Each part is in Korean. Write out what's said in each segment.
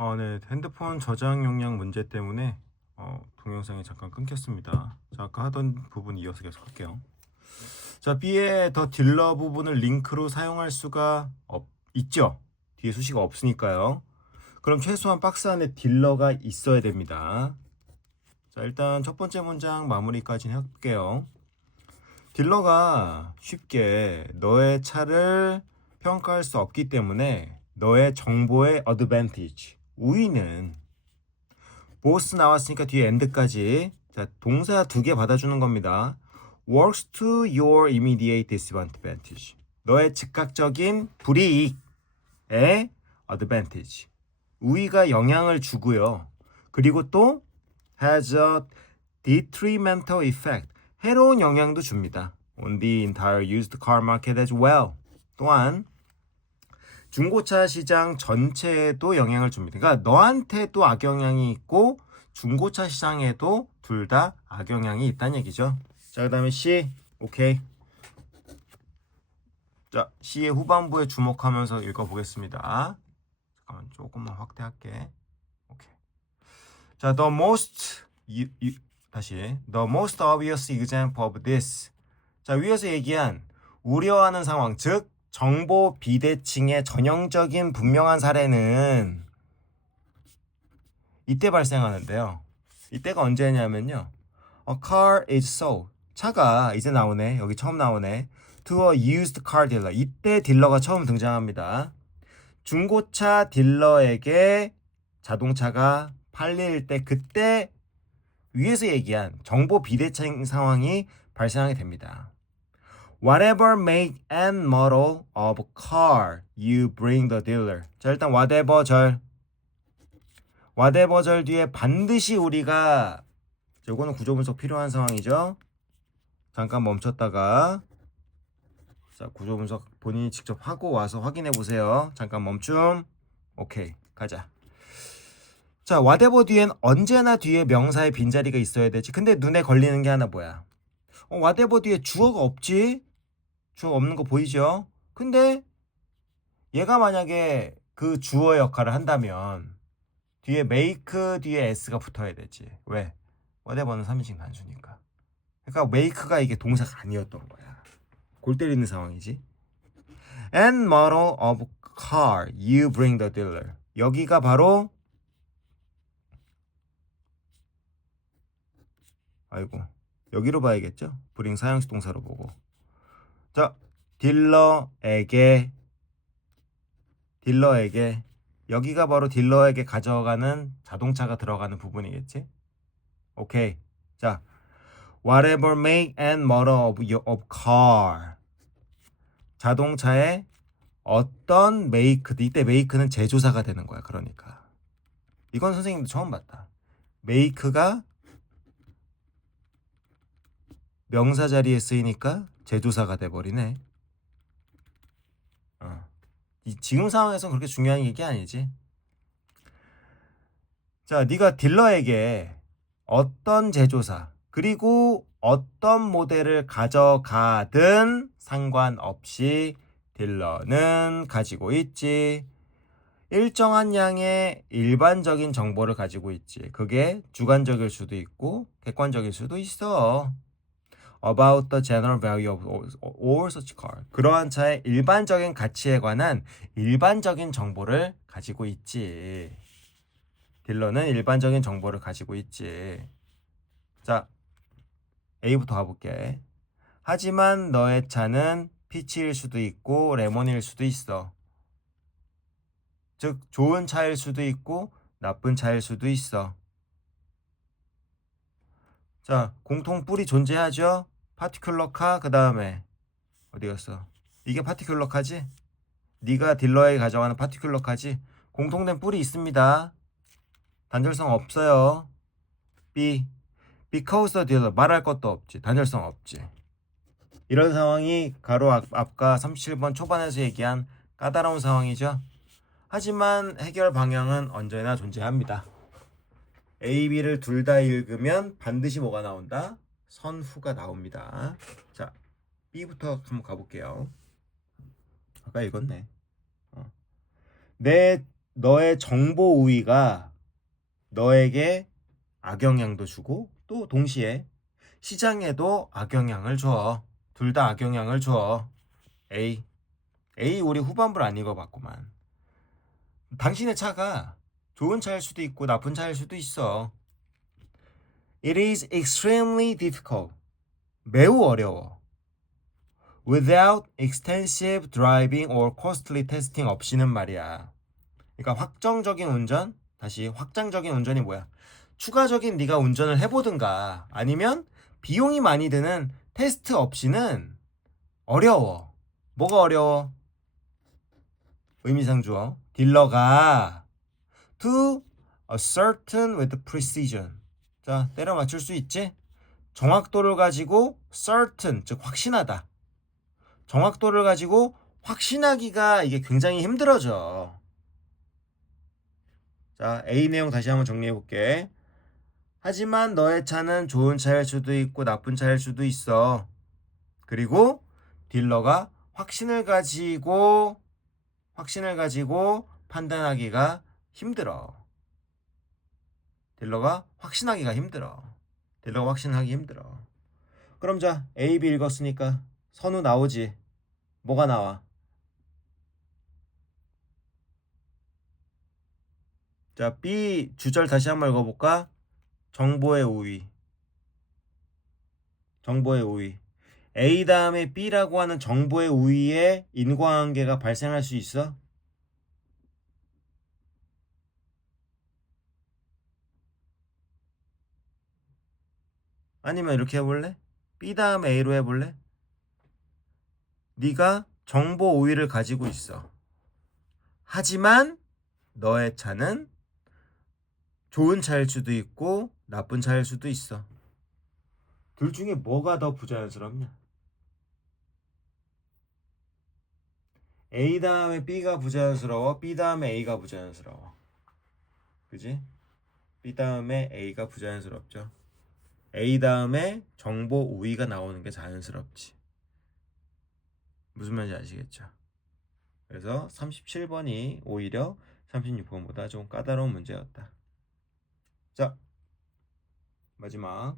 네. 핸드폰 저장 용량 문제 때문에 동영상이 잠깐 끊겼습니다. 자, 아까 하던 부분 이어서 계속 할게요. 자, B의 더 딜러 부분을 링크로 사용할 수가 있죠. 뒤에 수식어가 없으니까요. 그럼 최소한 박스 안에 딜러가 있어야 됩니다. 자, 일단 첫 번째 문장 마무리까지 해볼게요. 딜러가 쉽게 너의 차를 평가할 수 없기 때문에 너의 정보의 advantage, 우위는 보스 나왔으니까 뒤에 end까지, 자, 동사 두 개 받아주는 겁니다. works to your immediate disadvantage, 너의 즉각적인 불이익의 advantage, 우위가 영향을 주고요. 그리고 또 has a detrimental effect, 해로운 영향도 줍니다. on the entire used car market as well, 또한 중고차 시장 전체에도 영향을 줍니다. 그러니까 너한테도 악영향이 있고 중고차 시장에도 둘 다 악영향이 있다는 얘기죠. 자, 그 다음에 C. 오케이. 자, C의 후반부에 주목하면서 읽어보겠습니다. 잠깐만 조금만 확대할게. 오케이. 자, 다시 the most obvious example of this. 자, 위에서 얘기한 우려하는 상황, 즉 정보 비대칭의 전형적인 분명한 사례는 이때 발생하는데요. 이때가 언제냐면요. A car is sold. 차가 이제 나오네. 여기 처음 나오네. To a used car dealer. 이때 딜러가 처음 등장합니다. 중고차 딜러에게 자동차가 팔릴 때, 그때 위에서 얘기한 정보 비대칭 상황이 발생하게 됩니다. Whatever make and model of car you bring the dealer. 자, 일단 whatever 절 뒤에 반드시 우리가, 요거는 구조 분석 필요한 상황이죠. 잠깐 멈췄다가, 자, 구조 분석 본인이 직접 하고 와서 확인해 보세요. 잠깐 멈춤. 오케이, 가자. 자, whatever 뒤엔 언제나 뒤에 명사의 빈자리가 있어야 되지. 근데 눈에 걸리는 게 하나 뭐야? whatever 뒤에 주어가 없지? 주어 없는 거 보이죠? 근데 얘가 만약에 그 주어 역할을 한다면 뒤에 make 뒤에 s가 붙어야 되지. 왜? whatever는 3인칭 단수니까. 그러니까 make가 이게 동사가 아니었던 거야. 골 때리는 상황이지. And model of car you bring the dealer. 여기가 바로, 아이고, 여기로 봐야겠죠? bring 사형식 동사로 보고. 자, 딜러에게 여기가 바로 딜러에게 가져가는 자동차가 들어가는 부분이겠지? 오케이. 자, whatever make and model of car. 자동차의 어떤 make, 이때 make는 제조사가 되는 거야. 그러니까 이건 선생님도 처음 봤다. make가 명사 자리에 쓰이니까 제조사가 돼버리네. 지금 상황에서는 그렇게 중요한 얘기 아니지. 자, 네가 딜러에게 어떤 제조사 그리고 어떤 모델을 가져가든 상관없이 딜러는 가지고 있지. 일정한 양의 일반적인 정보를 가지고 있지. 그게 주관적일 수도 있고 객관적일 수도 있어. About the general value of all such car. 그러한 차의 일반적인 가치에 관한 일반적인 정보를 가지고 있지. 딜러는 일반적인 정보를 가지고 있지. 자, A부터 가볼게. 하지만 너의 차는 피치일 수도 있고 레몬일 수도 있어. 즉 좋은 차일 수도 있고 나쁜 차일 수도 있어. 자, 공통 뿔이 존재하죠. 파티큘러 카, 그 다음에 어디 갔어? 이게 파티큘러 카지? 네가 딜러에 가져가는 파티큘러 카지? 공통된 뿔이 있습니다. 단절성 없어요. B. Because the dealer. 말할 것도 없지. 단절성 없지. 이런 상황이 가로 앞과 37번 초반에서 얘기한 까다로운 상황이죠. 하지만 해결 방향은 언제나 존재합니다. A, B를 둘 다 읽으면 반드시 뭐가 나온다? 선후가 나옵니다. 자, B부터 한번 가볼게요. 아까 읽었네. 너의 정보 우위가 너에게 악영향도 주고 또 동시에 시장에도 악영향을 줘. 둘 다 악영향을 줘. A. 우리 후반부를 안 읽어봤구만. 당신의 차가 좋은 차일 수도 있고 나쁜 차일 수도 있어. It is extremely difficult. 매우 어려워. Without extensive driving or costly testing 없이는 말이야. 그러니까 확정적인 운전, 다시 확장적인 운전이 뭐야? 추가적인 네가 운전을 해보든가 아니면 비용이 많이 드는 테스트 없이는 어려워. 뭐가 어려워? 의미상 주어. 딜러가 to ascertain with precision. 자, 때려 맞출 수 있지? 정확도를 가지고 certain, 즉 확신하다. 정확도를 가지고 확신하기가 이게 굉장히 힘들어져. 자, A 내용 다시 한번 정리해 볼게. 하지만 너의 차는 좋은 차일 수도 있고 나쁜 차일 수도 있어. 그리고 딜러가 확신을 가지고 판단하기가 힘들어. 딜러가 확신하기 힘들어. 그럼 자, A, B 읽었으니까 선우 나오지. 뭐가 나와? 자, B 주절 다시 한번 읽어볼까? 정보의 우위. A 다음에 B라고 하는 정보의 우위에 인과관계가 발생할 수 있어? 아니면 이렇게 해볼래? B 다음 A로 해볼래? 네가 정보 우위를 가지고 있어. 하지만 너의 차는 좋은 차일 수도 있고 나쁜 차일 수도 있어. 둘 중에 뭐가 더 부자연스럽냐? A 다음에 B가 부자연스러워? B 다음에 A가 부자연스러워? 그지? B 다음에 A가 부자연스럽죠. A 다음에 정보 우위가 나오는 게 자연스럽지. 무슨 말인지 아시겠죠? 그래서 37번이 오히려 36번보다 좀 까다로운 문제였다. 자, 마지막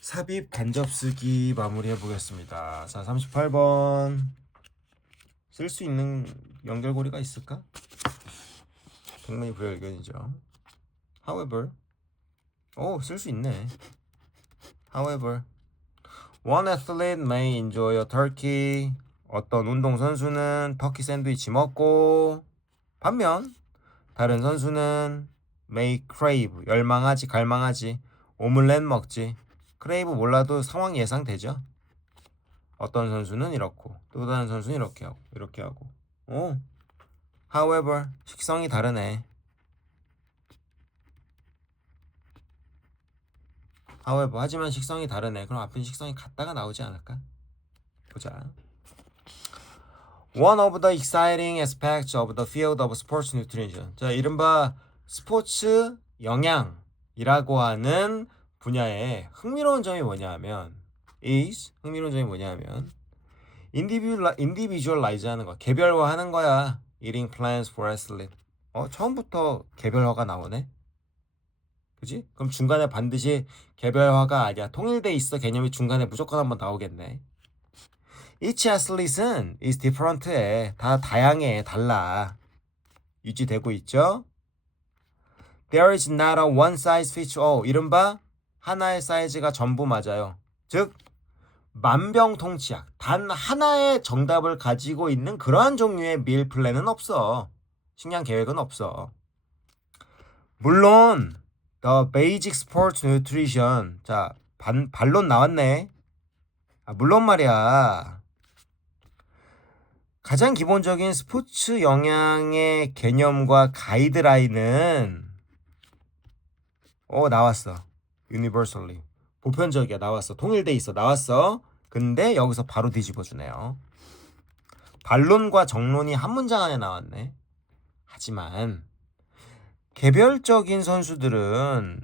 삽입 간접 쓰기 마무리해 보겠습니다. 자, 38번 쓸 수 있는 연결고리가 있을까? 백문이 불여일견이죠. However, 쓸 수 있네. However, one athlete may enjoy a turkey. 어떤 운동선수는 터키 샌드위치 먹고, 반면 다른 선수는 may crave, 열망하지, 갈망하지, 오믈렛 먹지. crave 몰라도 상황 예상되죠? 어떤 선수는 이렇고, 또 다른 선수는 이렇게 하고. However, 식성이 다르네. However, 하지만 식성이 다르네. 그럼 앞에 식성이 같다가 나오지 않을까? 보자. One of the exciting aspects of the field of sports nutrition. 자, 이른바 스포츠 영양이라고 하는 분야의 흥미로운 점이 뭐냐면 individualize 하는 거야. 개별화하는 거야. Eating plans for athlete. 처음부터 개별화가 나오네. 그지? 그럼 중간에 반드시 개별화가 아니야. 통일돼 있어. 개념이 중간에 무조건 한번 나오겠네. Each athlete은 is different해. 다 다양해. 달라. 유지되고 있죠? There is not a one size fits all. 이른바 하나의 사이즈가 전부 맞아요. 즉 만병통치약. 단 하나의 정답을 가지고 있는 그러한 종류의 밀 플랜은 없어. 식량 계획은 없어. 물론 The basic sports nutrition. 자, 반론 나왔네. 물론 말이야. 가장 기본적인 스포츠 영양의 개념과 가이드라인은 나왔어. universally. 보편적이야. 나왔어. 통일돼 있어. 나왔어. 근데 여기서 바로 뒤집어 주네요. 반론과 정론이 한 문장 안에 나왔네. 하지만 개별적인 선수들은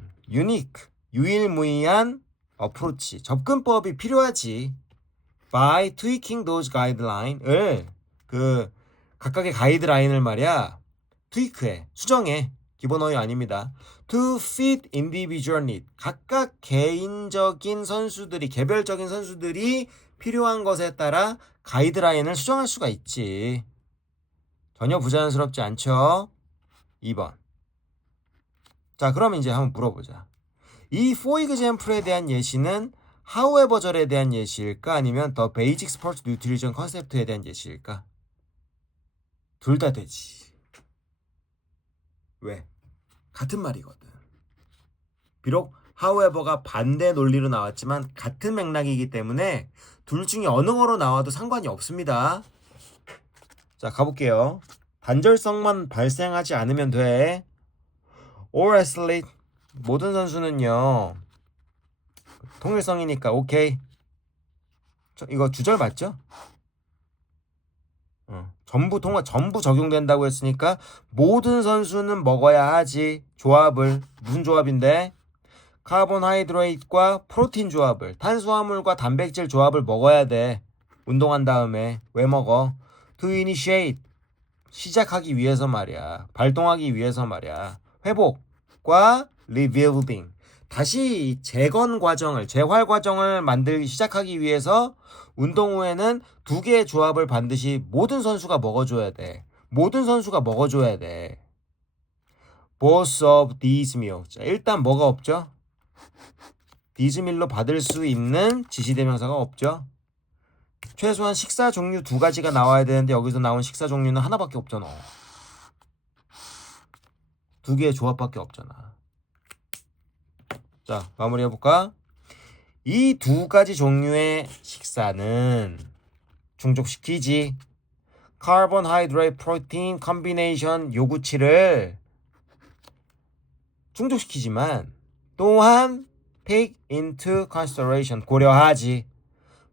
유일무이한 어프로치, 접근법이 필요하지. By tweaking those guideline을 각각의 가이드라인을 말이야 트위크해, 수정해. 기본 어휘 아닙니다. To fit individual need. 각각 개인적인 선수들이, 개별적인 선수들이 필요한 것에 따라 가이드라인을 수정할 수가 있지. 전혀 부자연스럽지 않죠? 2번. 자, 그럼 이제 한번 물어보자. 이 for example에 대한 예시는 however절에 대한 예시일까? 아니면 the basic sports nutrition 컨셉트에 대한 예시일까? 둘 다 되지. 왜? 같은 말이거든. 비록 however가 반대 논리로 나왔지만 같은 맥락이기 때문에 둘 중에 어느 거로 나와도 상관이 없습니다. 자, 가볼게요. 단절성만 발생하지 않으면 돼. All athlete, 모든 선수는요. 통일성이니까 오케이. 이거 주절 맞죠? 전부 적용된다고 했으니까 모든 선수는 먹어야 하지. 조합을 무슨 조합인데? 카보하이드레이트과 프로틴 조합을, 탄수화물과 단백질 조합을 먹어야 돼. 운동한 다음에. 왜 먹어? To initiate, 시작하기 위해서 말이야. 발동하기 위해서 말이야. 회복과 rebuilding, 다시 재건 과정을, 재활 과정을 만들기 시작하기 위해서 운동 후에는 두 개의 조합을 반드시 모든 선수가 먹어줘야 돼. 모든 선수가 먹어줘야 돼. Both of these meals. 자, 일단 뭐가 없죠? these meal로 받을 수 있는 지시대명사가 없죠. 최소한 식사 종류 두 가지가 나와야 되는데 여기서 나온 식사 종류는 하나밖에 없잖아. 두 개의 조합밖에 없잖아. 자, 마무리해볼까? 이 두 가지 종류의 식사는 충족시키지. 카보하이드레이트 프로틴 컴비네이션 요구치를 충족시키지만 또한 take into consideration, 고려하지.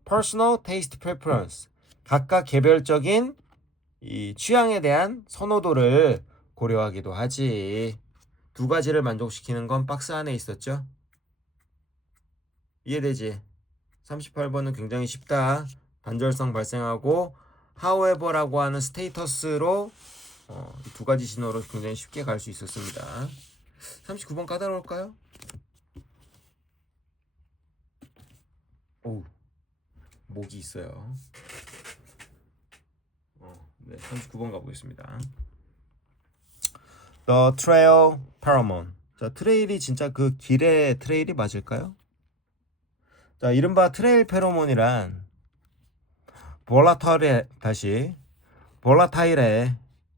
personal taste preference, 각각 개별적인 이 취향에 대한 선호도를 고려하기도 하지. 두 가지를 만족시키는 건 박스 안에 있었죠? 이해되지? 38번은 굉장히 쉽다. 단절성 발생하고 however라고 하는 스테이터스로 두 가지 신호로 굉장히 쉽게 갈 수 있었습니다. 39번 까다로울까요? 오, 목이 있어요. 네, 39번 가보겠습니다. The trail pheromone. 자, 트레일이 진짜 그 길의 트레일이 맞을까요? 자, 이른바 트레일 페로몬이란 볼라타일의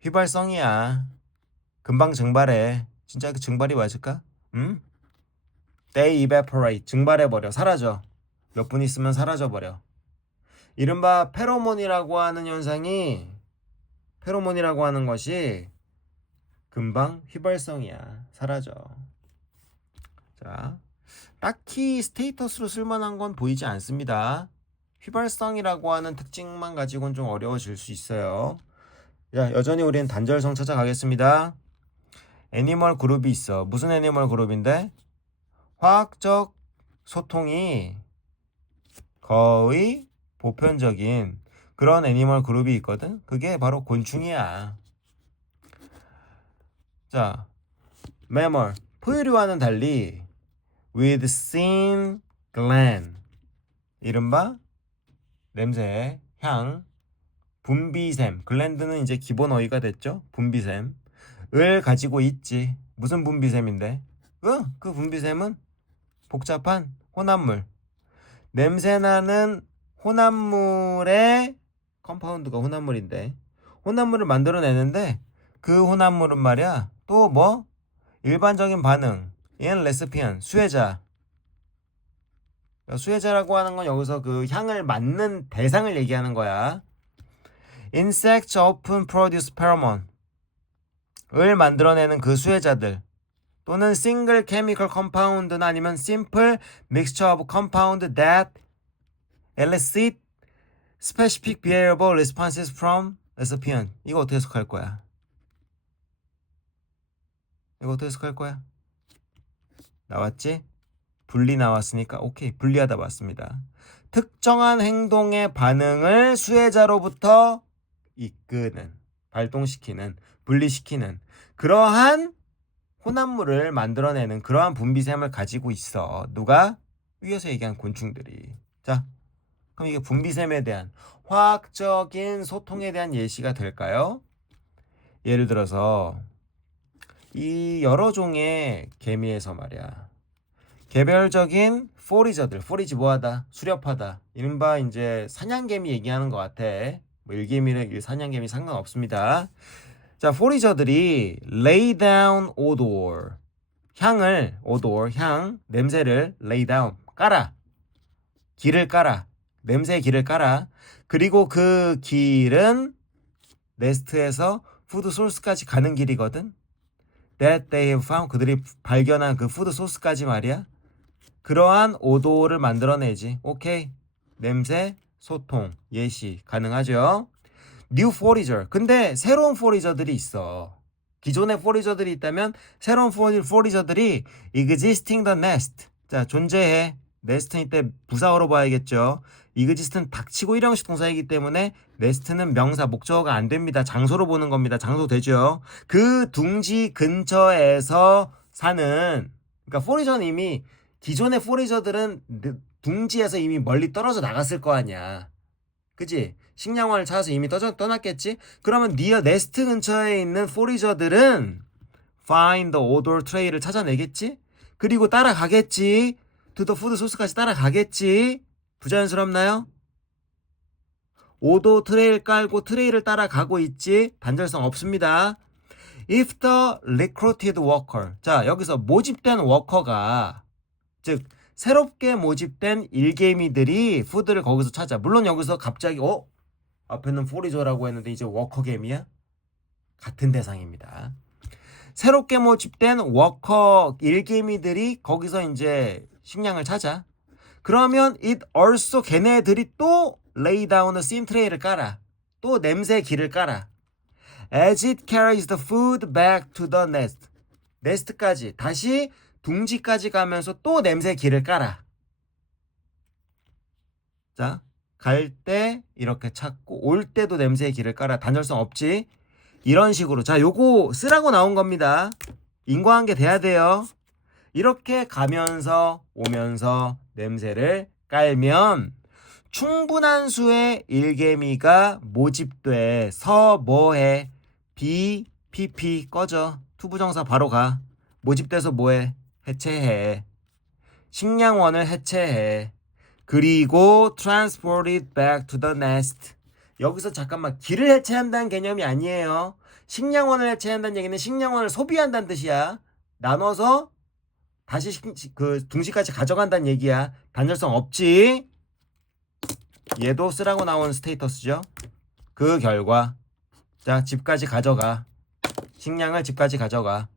휘발성이야. 금방 증발해. 진짜 그 증발이 맞을까? 응? They evaporate. 증발해버려. 사라져. 몇 분 있으면 사라져버려. 이른바 페로몬이라고 하는 현상이, 페로몬이라고 하는 것이 금방 휘발성이야. 사라져. 자, 딱히 스테이터스로 쓸만한 건 보이지 않습니다. 휘발성이라고 하는 특징만 가지고는 좀 어려워질 수 있어요. 자, 여전히 우리는 단절성 찾아가겠습니다. 애니멀 그룹이 있어. 무슨 애니멀 그룹인데? 화학적 소통이 거의 보편적인 그런 애니멀 그룹이 있거든. 그게 바로 곤충이야. 자, mammal, 포유류와는 달리 with scent gland, 이른바 냄새, 향, 분비샘, 글랜드는 이제 기본 어휘가 됐죠. 분비샘을 가지고 있지. 무슨 분비샘인데? 그 분비샘은 복잡한 혼합물, 냄새나는 혼합물의 컴파운드가 혼합물인데, 혼합물을 만들어내는데 그 혼합물은 말이야 또 뭐? 일반적인 반응, 얘는 레시피언, 수혜자. 수혜자라고 하는 건 여기서 그 향을 맡는 대상을 얘기하는 거야. Insects often produce pheromone, 을 만들어내는 그 수혜자들, 또는 single chemical compound나 아니면 simple mixture of compound that elicit specific behavioral responses from recipient. 이거 어떻게 해석할 거야? 나왔지? 분리 나왔으니까 오케이, 분리하다 맞습니다. 특정한 행동의 반응을 수혜자로부터 이끄는 발동시키는, 분리시키는 그러한 혼합물을 만들어내는 그러한 분비샘을 가지고 있어. 누가? 위에서 얘기한 곤충들이. 자, 그럼 이게 분비샘에 대한 화학적인 소통에 대한 예시가 될까요? 예를 들어서 이 여러 종의 개미에서 말이야. 개별적인 포리저들, 포리지 뭐하다, 수렵하다. 이른바 이제 사냥개미 얘기하는 것 같아. 뭐 일개미는 사냥개미 상관없습니다. 자, 포리저들이 lay down odor, 향을, odor, 향, 냄새를 lay down, 깔아. 길을 깔아. 냄새의 길을 깔아. 그리고 그 길은 네스트에서 푸드 소스까지 가는 길이거든. That they have found, 그들이 발견한 그 푸드 소스까지 말이야. 그러한 오도를 만들어내지. 오케이. 냄새, 소통, 예시 가능하죠. New forager. 근데 새로운 포리저들이 있어. 기존의 포리저들이 있다면 새로운 포리저들이 existing the nest. 자, 존재해. 네스트는 이때 부사어로 봐야겠죠. exist는 닥치고 일형식 동사이기 때문에 네스트는 명사, 목적어가 안 됩니다. 장소로 보는 겁니다. 장소 되죠. 그 둥지 근처에서 사는, 그러니까 포리저는 이미, 기존의 포리저들은 둥지에서 이미 멀리 떨어져 나갔을 거 아니야. 그지? 식량원을 찾아서 이미 떠났겠지? 그러면 니어 네스트 근처에 있는 포리저들은 find the odor tray를 찾아내겠지? 그리고 따라가겠지? to the food source까지 따라가겠지? 부자연스럽나요? 오도 트레이를 깔고 트레이를 따라가고 있지? 단절성 없습니다. If the recruited worker, 자, 여기서 모집된 워커가, 즉 새롭게 모집된 일개미들이 푸드를 거기서 찾아. 물론 여기서 갑자기 앞에는 포리저라고 했는데 이제 워커개미야? 같은 대상입니다. 새롭게 모집된 워커 일개미들이 거기서 이제 식량을 찾아. 그러면 it also, 걔네들이 또 lay down a scene tray를 깔아. 또 냄새 길을 깔아. As it carries the food back to the nest. 네스트까지, 다시 둥지까지 가면서 또 냄새 길을 깔아. 자, 갈 때 이렇게 찾고 올 때도 냄새의 길을 깔아. 단절성 없지? 이런 식으로. 자, 요거 쓰라고 나온 겁니다. 인과관계 돼야 돼요. 이렇게 가면서 오면서 냄새를 깔면 충분한 수의 일개미가 모집돼서 뭐해? PP 꺼져. 투부정사 바로 가. 모집돼서 뭐해? 해체해. 식량원을 해체해. 그리고 transported back to the nest. 여기서 잠깐만, 길을 해체한다는 개념이 아니에요. 식량원을 해체한다는 얘기는 식량원을 소비한다는 뜻이야. 나눠서 다시 그 둥지까지 가져간다는 얘기야. 단절성 없지? 얘도 쓰라고 나온 스테이터스죠. 그 결과, 자, 집까지 가져가. 식량을 집까지 가져가.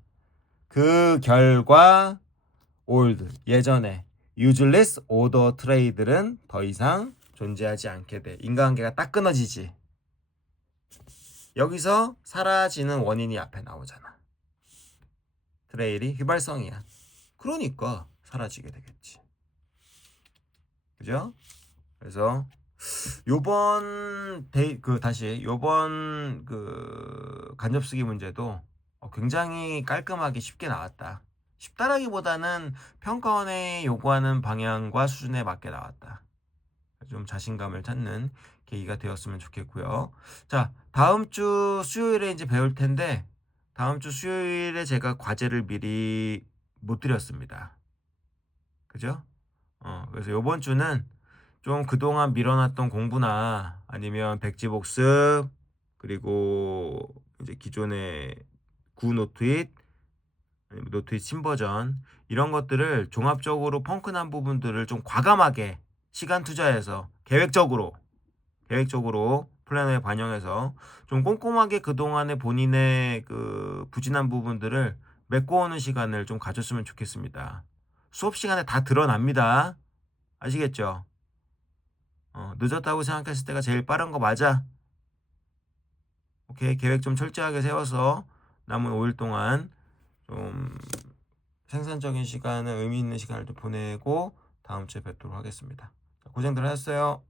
그 결과 old, 예전에 useless order tray들은 더 이상 존재하지 않게 돼. 인과관계가 딱 끊어지지. 여기서 사라지는 원인이 앞에 나오잖아. 트레일이 휘발성이야. 그러니까 사라지게 되겠지. 그죠? 그래서 요번 간접쓰기 문제도 굉장히 깔끔하게 쉽게 나왔다. 쉽다라기보다는 평가원에 요구하는 방향과 수준에 맞게 나왔다. 좀 자신감을 찾는 계기가 되었으면 좋겠고요. 자, 다음 주 수요일에 이제 배울 텐데, 다음 주 수요일에 제가 과제를 미리 못 드렸습니다. 그죠? 그래서 요번 주는 좀 그동안 밀어놨던 공부나 아니면 백지복습, 그리고 이제 기존의 구노트잇, 노트잇 신버전, 이런 것들을 종합적으로 펑크난 부분들을 좀 과감하게 시간 투자해서 계획적으로 플랜에 반영해서 좀 꼼꼼하게 그동안의 본인의 그 부진한 부분들을 메꿔오는 시간을 좀 가졌으면 좋겠습니다. 수업 시간에 다 드러납니다. 아시겠죠? 늦었다고 생각했을 때가 제일 빠른 거 맞아. 오케이, 계획 좀 철저하게 세워서 남은 5일 동안 좀 생산적인 시간을, 의미 있는 시간을 좀 보내고 다음 주에 뵙도록 하겠습니다. 고생들 하셨어요.